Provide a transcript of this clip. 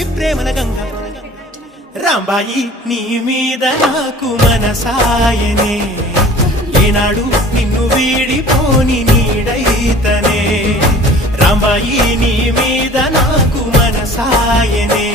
వచ్చి ప్రేమల గంగ రాంబాయి నీ మీద నాకు మనసాయనే ఏనాడు నిన్ను వీడిపోని నీడైతనే రాంబాయి నీ మీద నాకు మనసాయనే